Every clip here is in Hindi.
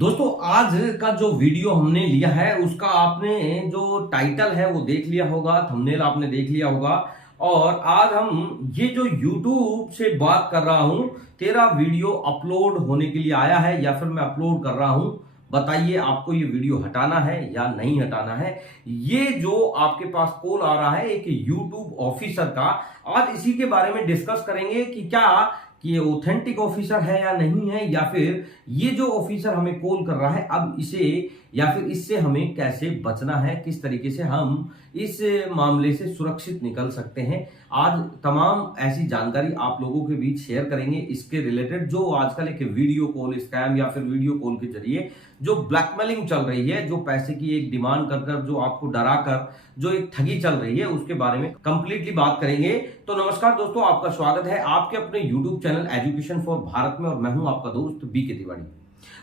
दोस्तों आज का जो वीडियो हमने लिया है उसका आपने जो टाइटल है वो देख लिया होगा, थंबनेल आपने देख लिया होगा। और आज हम ये जो YouTube से बात कर रहा हूं, तेरा वीडियो अपलोड होने के लिए आया है या फिर मैं अपलोड कर रहा हूं, बताइए आपको ये वीडियो हटाना है या नहीं हटाना है। ये जो आपके पास कॉल आ रहा है एक YouTube ऑफिसर का, आज इसी के बारे में डिस्कस करेंगे कि क्या कि ये ऑथेंटिक ऑफिसर है या नहीं है, या फिर ये जो ऑफिसर हमें कॉल कर रहा है अब इसे या फिर इससे हमें कैसे बचना है, किस तरीके से हम इस मामले से सुरक्षित निकल सकते हैं। आज तमाम ऐसी जानकारी आप लोगों के बीच शेयर करेंगे इसके रिलेटेड, जो आजकल एक वीडियो कॉल स्कैम या फिर वीडियो कॉल के जरिए जो ब्लैकमेलिंग चल रही है, जो पैसे की एक डिमांड कर कर जो आपको डरा कर जो एक ठगी चल रही है, उसके बारे में कंप्लीटली बात करेंगे। तो नमस्कार दोस्तों, आपका स्वागत है आपके अपने YouTube channel education for Bharat में, और मैं हूं आपका दोस्त बीके तिवारी।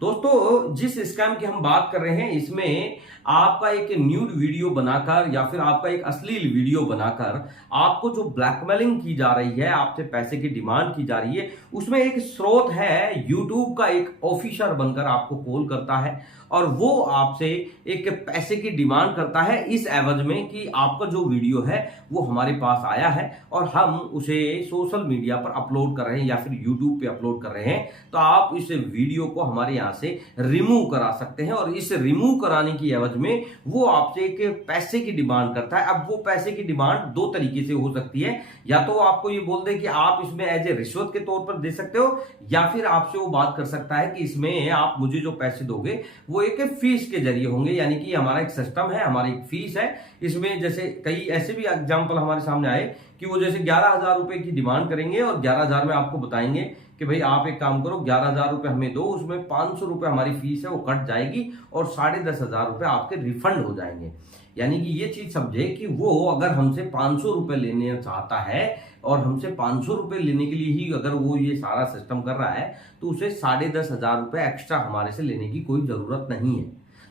दोस्तों जिस स्कैम की हम बात कर रहे हैं इसमें आपका एक न्यूड वीडियो बनाकर या फिर आपका एक अश्लील वीडियो बनाकर आपको जो ब्लैकमेलिंग की जा रही है, आपसे पैसे की डिमांड की जा रही है, उसमें एक स्रोत है यूट्यूब का एक ऑफिसर बनकर आपको कॉल करता है और वो आपसे एक पैसे की डिमांड करता है इस एवज में कि आपका जो वीडियो है वो हमारे पास आया है और हम उसे सोशल मीडिया पर अपलोड कर रहे हैं या फिर यूट्यूब पे अपलोड कर रहे हैं, तो आप इस वीडियो को हमारे यहाँ से रिमूव करा सकते हैं। और इस रिमूव कराने की एवज में वो आपसे एक पैसे की डिमांड करता है। अब वो पैसे की डिमांड दो तरीके से हो सकती है, या तो आपको ये बोल दे कि आप इसमें एज ए रिश्वत के तौर पर दे सकते हो, या फिर आपसे वो बात कर सकता है कि इसमें आप मुझे जो पैसे दोगे वो एक फीस के जरिए होंगे, यानी कि हमारा एक सिस्टम है, हमारी एक फीस है। इसमें जैसे कई ऐसे भी एग्जांपल हमारे सामने आए कि वो जैसे 11,000 रुपए की डिमांड करेंगे और 11,000 में आपको बताएंगे कि भाई आप एक काम करो, 11,000 रुपए हमें दो, उसमें 500 रुपए हमारी फीस है वो कट जाएगी और 10,500 रुपए आपके रिफंड हो जाएंगे। यानी कि ये चीज समझे कि वो अगर हमसे 500 रुपए लेने चाहता है और हमसे 500 रुपए लेने के लिए ही अगर वो ये सारा सिस्टम कर रहा है, तो उसे 10,500 रुपए एक्स्ट्रा हमारे से लेने की कोई जरूरत नहीं है।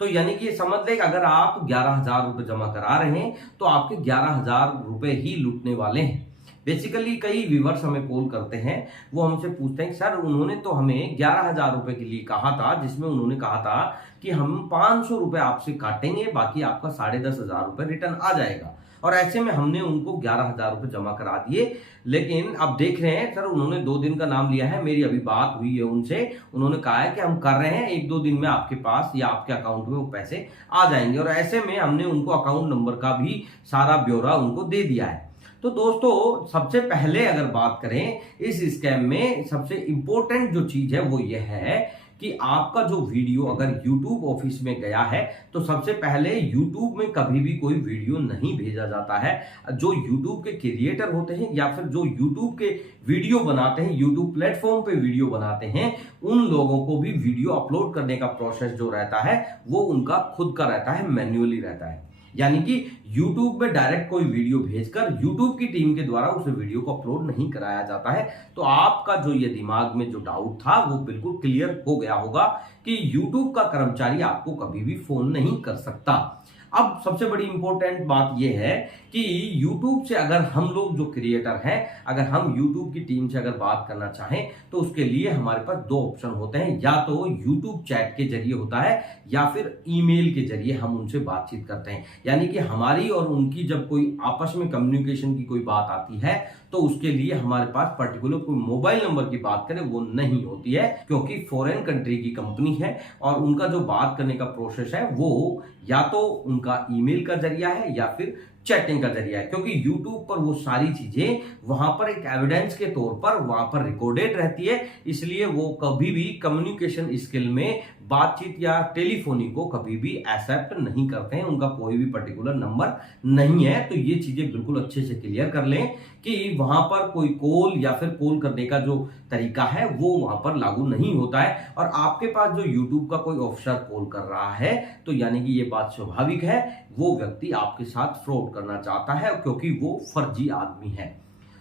तो यानी कि ये समझ ले कि अगर आप 11,000 रुपए जमा करा रहे हैं तो आपके 11,000 रुपए ही लूटने वाले हैं। बेसिकली कई व्यूवर्स हमें कॉल करते हैं, वो हमसे पूछते हैं सर उन्होंने तो हमें 11,000 रुपए के लिए कहा था, जिसमें उन्होंने कहा था कि हम 500 रुपए आपसे काटेंगे, बाकी आपका 10,500 रुपए रिटर्न आ जाएगा। और ऐसे में हमने उनको 11,000 रुपए जमा करा दिए, लेकिन अब देख रहे हैं सर उन्होंने 2 दिन का नाम लिया है, मेरी अभी बात हुई है उनसे, उन्होंने कहा है कि हम कर रहे हैं, 1-2 दिन में आपके पास या आपके अकाउंट में वो पैसे आ जाएंगे। और ऐसे में हमने उनको अकाउंट नंबर का भी सारा ब्यौरा उनको दे दिया है। तो दोस्तों सबसे पहले अगर बात करें इस स्कैम में, सबसे इंपॉर्टेंट जो चीज है वो ये है कि आपका जो वीडियो अगर YouTube ऑफिस में गया है तो सबसे पहले YouTube में कभी भी कोई वीडियो नहीं भेजा जाता है। जो YouTube के क्रिएटर होते हैं या फिर जो YouTube के वीडियो बनाते हैं, YouTube प्लेटफॉर्म पे वीडियो बनाते हैं, उन लोगों को भी वीडियो अपलोड करने का प्रोसेस जो रहता है वो उनका खुद का रहता है, मैन्युअली रहता है। यानी कि YouTube में डायरेक्ट कोई वीडियो भेजकर YouTube की टीम के द्वारा उस वीडियो को अपलोड नहीं कराया जाता है। तो आपका जो ये दिमाग में जो डाउट था वो बिल्कुल क्लियर हो गया होगा कि YouTube का कर्मचारी आपको कभी भी फोन नहीं कर सकता। अब सबसे बड़ी इंपॉर्टेंट बात यह है कि YouTube से अगर हम लोग जो क्रिएटर हैं, अगर हम YouTube की टीम से अगर बात करना चाहें तो उसके लिए हमारे पास 2 ऑप्शन होते हैं, या तो YouTube चैट के जरिए होता है या फिर ईमेल के जरिए हम उनसे बातचीत करते हैं। यानी कि हमारी और उनकी जब कोई आपस में कम्युनिकेशन की कोई बात आती है तो उसके लिए हमारे पास पर्टिकुलर कोई मोबाइल नंबर की बात करें वो नहीं होती है, क्योंकि फॉरेन कंट्री की कंपनी है और उनका जो बात करने का प्रोसेस है वो या तो उनका ईमेल का जरिया है या फिर चैटिंग का जरिया है। क्योंकि YouTube पर वो सारी चीजें वहां पर एक एविडेंस के तौर पर वहां पर रिकॉर्डेड रहती है, इसलिए वो कभी भी कम्युनिकेशन स्किल में बातचीत या टेलीफोनी को कभी भी एक्सेप्ट नहीं करते हैं, उनका कोई भी पर्टिकुलर नंबर नहीं है। तो ये चीजें बिल्कुल अच्छे से क्लियर कर लें कि वहां पर कोई कॉल या फिर कॉल करने का जो तरीका है वो वहां पर लागू नहीं होता है। और आपके पास जो YouTube का कोई ऑफिसर कॉल कर रहा है तो यानी कि ये बात स्वाभाविक है, वो व्यक्ति आपके साथ फ्रॉड करना चाहता है, क्योंकि वो फर्जी आदमी है।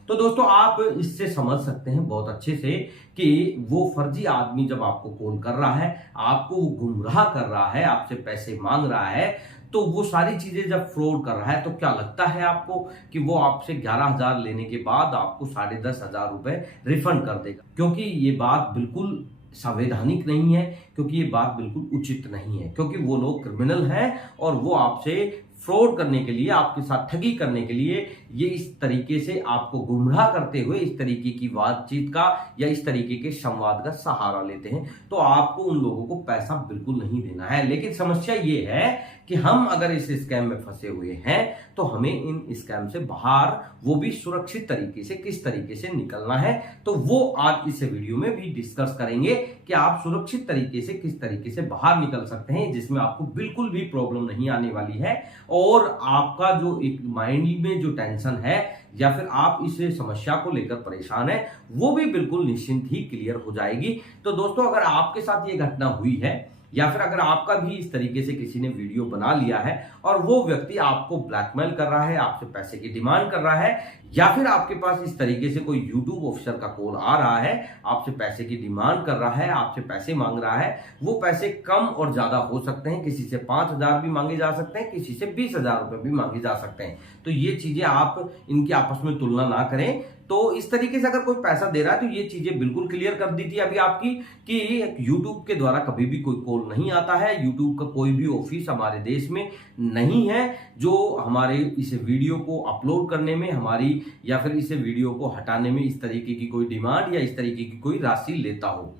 तो दोस्तों आप इससे समझ सकते हैं बहुत अच्छे से कि वो फर्जी आदमी जब आपको कॉल कर रहा है, आपको वो गुमराह कर रहा है, आपसे पैसे मांग रहा है, तो वो सारी चीजें जब फ्रॉड कर रहा है तो क्या लगता है आपको कि वो आपसे 11,000 लेने के बाद आपको 10,500 रुपए रिफंड कर देगा? क्योंकि ये बात बिल्कुल संवैधानिक नहीं है, क्योंकि ये बात बिल्कुल उचित नहीं है, क्योंकि वो लोग क्रिमिनल हैं और वो आपसे फ्रॉड करने के लिए, आपके साथ ठगी करने के लिए ये इस तरीके से आपको गुमराह करते हुए इस तरीके की बातचीत का या इस तरीके के संवाद का सहारा लेते हैं। तो आपको उन लोगों को पैसा बिल्कुल नहीं देना है। लेकिन समस्या ये है कि हम अगर इस स्कैम में फंसे हुए हैं तो हमें इन स्कैम से बाहर, वो भी सुरक्षित तरीके से, किस तरीके से निकलना है, तो वो आज इस वीडियो में भी डिस्कस करेंगे कि आप सुरक्षित तरीके से किस तरीके से बाहर निकल सकते हैं, जिसमें आपको बिल्कुल भी प्रॉब्लम नहीं आने वाली है और आपका जो एक माइंड में जो टेंशन है या फिर आप इस समस्या को लेकर परेशान है, वो भी बिल्कुल निश्चिंत ही क्लियर हो जाएगी। तो दोस्तों, अगर आपके साथ ये घटना हुई है या फिर अगर आपका भी इस तरीके से किसी ने वीडियो बना लिया है और वो व्यक्ति आपको ब्लैकमेल कर रहा है, आपसे पैसे की डिमांड कर रहा है, या फिर आपके पास इस तरीके से कोई यूट्यूब ऑफिसर का कॉल आ रहा है, आपसे पैसे की डिमांड कर रहा है, आपसे पैसे मांग रहा है, वो पैसे कम और ज्यादा हो सकते हैं, किसी से 5,000 भी मांगे जा सकते हैं, किसी से 20,000 रुपए भी मांगे जा सकते हैं। तो ये चीजें आप इनकी आपस में तुलना ना करें। तो इस तरीके से अगर कोई पैसा दे रहा है तो ये चीजें बिल्कुल क्लियर कर दी थी अभी आपकी कि यूट्यूब के द्वारा कभी भी कोई कॉल नहीं आता है, यूट्यूब का कोई भी ऑफिस हमारे देश में नहीं है जो हमारे इस वीडियो को अपलोड करने में हमारी या फिर इस वीडियो को हटाने में इस तरीके की कोई डिमांड या इस तरीके की कोई राशि लेता हो।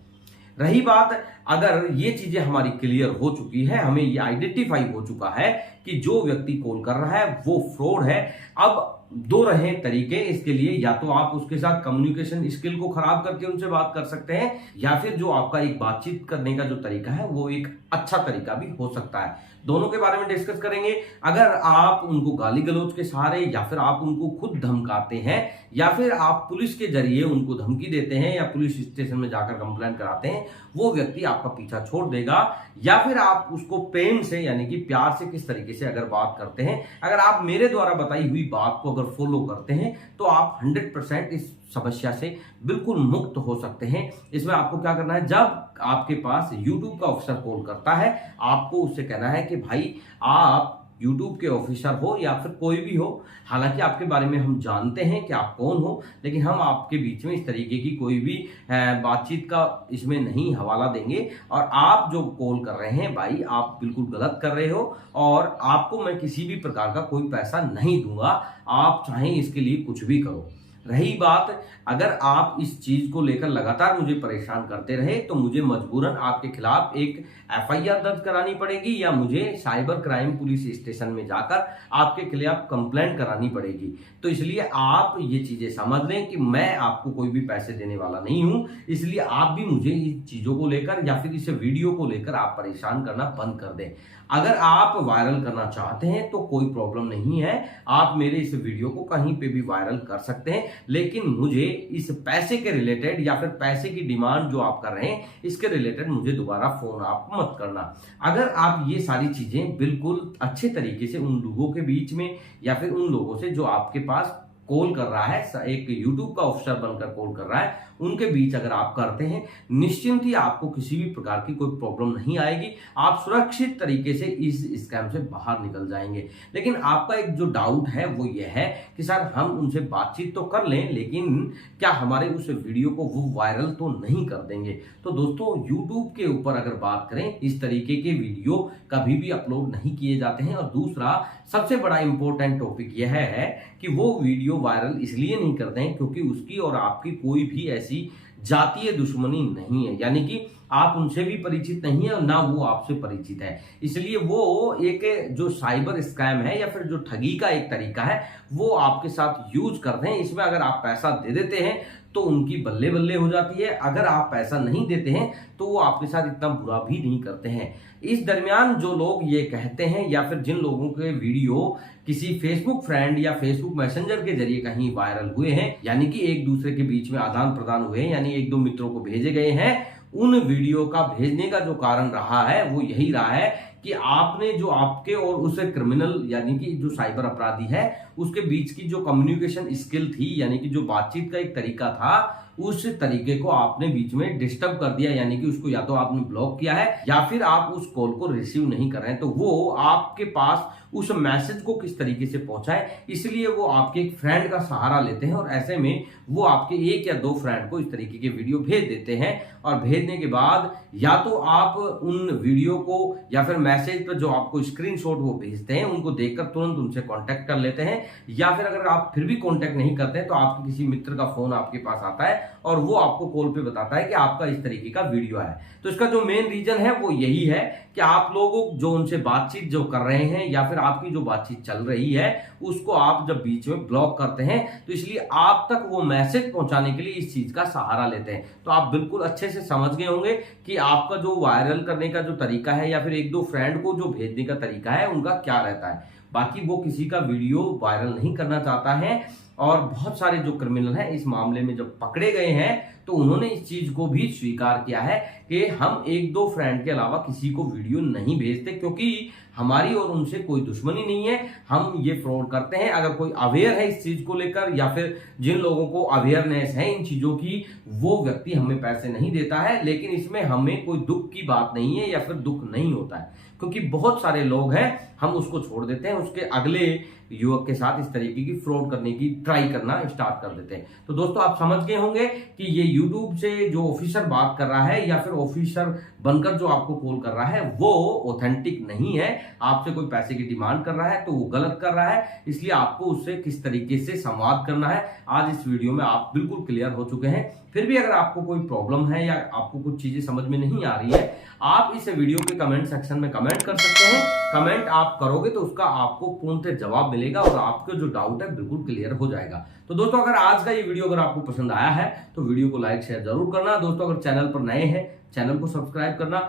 रही बात, अगर ये चीजें हमारी क्लियर हो चुकी है, हमें ये आइडेंटिफाई हो चुका है कि जो व्यक्ति कॉल कर रहा है वो फ्रॉड है, अब दो रहे तरीके इसके लिए, या तो आप उसके साथ कम्युनिकेशन स्किल को खराब करके उनसे बात कर सकते हैं, या फिर जो आपका एक बातचीत करने का जो तरीका है वो एक अच्छा तरीका भी हो सकता है। दोनों के बारे में डिस्कस करेंगे। अगर आप उनको गाली गलौज के सहारे या फिर आप उनको खुद धमकाते हैं या फिर आप पुलिस के जरिए उनको धमकी देते हैं या पुलिस स्टेशन में जाकर कंप्लेंट कराते हैं, वो व्यक्ति आपका पीछा छोड़ देगा, या फिर आप उसको प्रेम से यानी कि प्यार से किस तरीके से अगर बात करते हैं, अगर आप मेरे द्वारा बताई हुई बात को अगर फॉलो करते हैं तो आप 100% इस समस्या से बिल्कुल मुक्त हो सकते हैं। इसमें आपको क्या करना है, जब आपके पास YouTube का ऑफिसर कॉल करता है, आपको उससे कहना है कि भाई आप YouTube के ऑफिसर हो या फिर कोई भी हो, हालांकि आपके बारे में हम जानते हैं कि आप कौन हो, लेकिन हम आपके बीच में इस तरीके की कोई भी बातचीत का इसमें नहीं हवाला देंगे, और आप जो कॉल कर रहे हैं भाई आप बिल्कुल गलत कर रहे हो और आपको मैं किसी भी प्रकार का कोई पैसा नहीं दूंगा, आप चाहें इसके लिए कुछ भी करो। रही बात, अगर आप इस चीज को लेकर लगातार मुझे परेशान करते रहे तो मुझे मजबूरन आपके खिलाफ एक FIR दर्ज करानी पड़ेगी या मुझे साइबर क्राइम पुलिस स्टेशन में जाकर आपके खिलाफ कंप्लेंट करानी पड़ेगी। तो इसलिए आप ये चीजें समझ लें कि मैं आपको कोई भी पैसे देने वाला नहीं हूं, इसलिए आप भी मुझे इन चीजों को लेकर या फिर इस वीडियो को लेकर आप परेशान करना बंद कर दें। अगर आप वायरल करना चाहते हैं तो कोई प्रॉब्लम नहीं है, आप मेरे इस वीडियो को कहीं पे भी वायरल कर सकते हैं, लेकिन मुझे इस पैसे के रिलेटेड या फिर पैसे की डिमांड जो आप कर रहे हैं इसके रिलेटेड मुझे दोबारा फोन आप मत करना। अगर आप ये सारी चीजें बिल्कुल अच्छे तरीके से उन लोगों के बीच में या फिर उन लोगों से जो आपके पास कॉल कर रहा है, एक YouTube का ऑफिसर बनकर कॉल कर रहा है, उनके बीच अगर आप करते हैं, निश्चिंत ही आपको किसी भी प्रकार की कोई प्रॉब्लम नहीं आएगी, आप सुरक्षित तरीके से इस स्कैम से बाहर निकल जाएंगे। लेकिन आपका एक जो डाउट है वो ये है कि सर हम उनसे बातचीत तो कर लें, लेकिन क्या हमारे उस वीडियो को वो वायरल तो नहीं कर देंगे। तो दोस्तों, YouTube के ऊपर अगर बात करें, इस तरीके के वीडियो कभी भी अपलोड नहीं किए जाते हैं। और दूसरा सबसे बड़ा इंपॉर्टेंट टॉपिक यह है कि वो वीडियो वायरल इसलिए नहीं करते हैं क्योंकि उसकी और आपकी कोई भी ऐसी जातीय दुश्मनी नहीं है, यानी कि आप उनसे भी परिचित नहीं है और ना वो आपसे परिचित है। इसलिए वो एक जो साइबर स्कैम है या फिर जो ठगी का एक तरीका है वो आपके साथ यूज करते हैं। इसमें अगर आप पैसा दे देते हैं तो उनकी बल्ले बल्ले हो जाती है, अगर आप पैसा नहीं देते हैं तो वो आपके साथ इतना बुरा भी नहीं करते हैं। इस दरमियान जो लोग ये कहते हैं या फिर जिन लोगों के वीडियो किसी फेसबुक फ्रेंड या फेसबुक मैसेंजर के जरिए कहीं वायरल हुए हैं, यानी कि एक दूसरे के बीच में आदान प्रदान हुए हैं, यानी एक दो मित्रों को भेजे गए हैं, उन वीडियो का भेजने का जो कारण रहा है वो यही रहा है कि आपने जो आपके और उस क्रिमिनल यानी कि जो साइबर अपराधी है उसके बीच की जो कम्युनिकेशन स्किल थी, यानी कि जो बातचीत का एक तरीका था, उस तरीके को आपने बीच में डिस्टर्ब कर दिया, यानी कि उसको या तो आपने ब्लॉक किया है या फिर आप उस कॉल को रिसीव नहीं कर रहे हैं, तो वो आपके पास उस मैसेज को किस तरीके से पहुंचाए, इसलिए वो आपके एक फ्रेंड का सहारा लेते हैं और ऐसे में वो आपके एक या दो फ्रेंड को इस तरीके के वीडियो भेज देते हैं। और भेजने के बाद या तो आप उन वीडियो को या फिर मैसेज पर जो आपको स्क्रीनशॉट वो भेजते हैं उनको देखकर तुरंत उनसे कांटेक्ट कर लेते हैं, या फिर अगर आप फिर भी कांटेक्ट नहीं करते हैं तो आपके किसी मित्र का फोन आपके पास आता है और वो आपको कॉल पे बताता है कि आपका इस तरीके का वीडियो है। तो इसका जो मेन रीजन है वो यही है कि आप लोग जो उनसे बातचीत जो कर रहे हैं या फिर आपकी जो बातचीत चल रही है उसको आप जब बीच में ब्लॉक करते हैं, तो इसलिए आप तक वो मैसेज पहुंचाने के लिए इस चीज का सहारा लेते हैं। तो आप बिल्कुल अच्छे से समझ गए होंगे कि आपका जो वायरल करने का जो तरीका है या फिर एक दो फ्रेंड को जो भेजने का तरीका है उनका क्या रहता है। बाकी वो किसी का वीडियो वायरल नहीं करना चाहता है, और बहुत सारे जो क्रिमिनल हैं इस मामले में जब पकड़े गए हैं तो उन्होंने इस चीज को भी स्वीकार किया है कि हम एक दो फ्रेंड के अलावा किसी को वीडियो नहीं भेजते, क्योंकि हमारी और उनसे कोई दुश्मनी नहीं है, हम ये फ्रॉड करते हैं। अगर कोई अवेयर है इस चीज को लेकर या फिर जिन लोगों को अवेयरनेस है इन चीजों की, वो व्यक्ति हमें पैसे नहीं देता है, लेकिन इसमें हमें कोई दुख की बात नहीं है या फिर दुख नहीं होता है, क्योंकि बहुत सारे लोग हैं हम उसको छोड़ देते हैं, उसके अगले युवक के साथ इस तरीके की फ्रॉड करने की ट्राई करना स्टार्ट कर देते हैं। तो दोस्तों आप समझ गए होंगे कि ये यूट्यूब से जो ऑफिसर बात कर रहा है या फिर ऑफिसर बनकर जो आपको कॉल कर रहा है वो ऑथेंटिक नहीं है, आपसे कोई पैसे की डिमांड कर रहा है तो वो गलत कर रहा है, इसलिए आपको उससे किस तरीके से संवाद करना है आज इस वीडियो में आप बिल्कुल क्लियर हो चुके हैं। फिर भी अगर आपको कोई प्रॉब्लम है या आपको कुछ चीजें समझ में नहीं आ रही है, आप इस वीडियो के कमेंट सेक्शन में कमेंट कर सकते हैं। कमेंट आप करोगे तो उसका आपको पूर्णतः जवाब मिलेगा और आपका जो डाउट है बिल्कुल क्लियर हो जाएगा। तो दोस्तों अगर आज का ये वीडियो अगर आपको पसंद आया है तो वीडियो को लाइक शेयर जरूर करना। दोस्तों अगर चैनल पर नए हैं चैनल को सब्सक्राइब करना।